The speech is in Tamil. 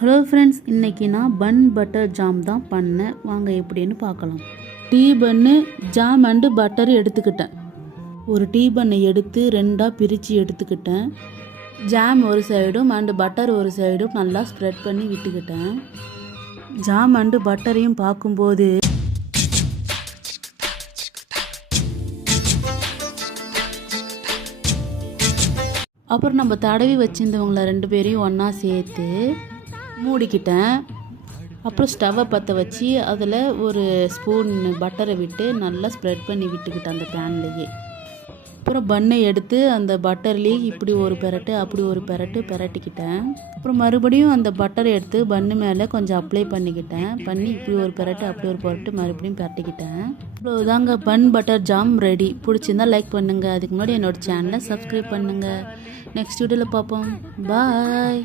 ஹலோ ஃப்ரெண்ட்ஸ், இன்றைக்கி நான் பன் பட்டர் ஜாம் தான் பண்ணேன். வாங்க எப்படின்னு பார்க்கலாம். Tea bun jam and butter எடுத்துக்கிட்டேன். ஒரு டீ பன்னை எடுத்து ரெண்டாக பிரித்து எடுத்துக்கிட்டேன். ஜாம் ஒரு சைடும் அண்டு பட்டர் ஒரு சைடும் நல்லா ஸ்ப்ரெட் பண்ணி விட்டுக்கிட்டேன். ஜாம் அண்டு பட்டரையும் பார்க்கும்போது அப்புறம் நம்ம தடவி வச்சுருந்தவங்கள 2 பேரையும் ஒன்றா சேர்த்து மூடிக்கிட்டேன். அப்புறம் ஸ்டவ்வை பற்ற வச்சு அதில் ஒரு ஸ்பூன் பட்டரை விட்டு நல்லா ஸ்ப்ரெட் பண்ணி விட்டுக்கிட்டேன் அந்த பேன்லேயே. அப்புறம் பன்னை எடுத்து அந்த பட்டர்லேயே இப்படி ஒரு பெரட்டு அப்படி ஒரு பெரட்டு பெரட்டிக்கிட்டேன். அப்புறம் மறுபடியும் அந்த பட்டரை எடுத்து பன்னு மேலே கொஞ்சம் அப்ளை பண்ணிக்கிட்டேன். பண்ணி இப்படி ஒரு பெரட்டு அப்படி ஒரு பெரட்டு மறுபடியும் பெரட்டிக்கிட்டேன். அப்புறம் இதாங்க பன் பட்டர் ஜாம் ரெடி. பிடிச்சிருந்தா லைக் பண்ணுங்கள். அதுக்கு முன்னாடி என்னோடய சேனலை சப்ஸ்கிரைப் பண்ணுங்கள். நெக்ஸ்ட் வீடியோவில் பார்ப்போம். பாய்.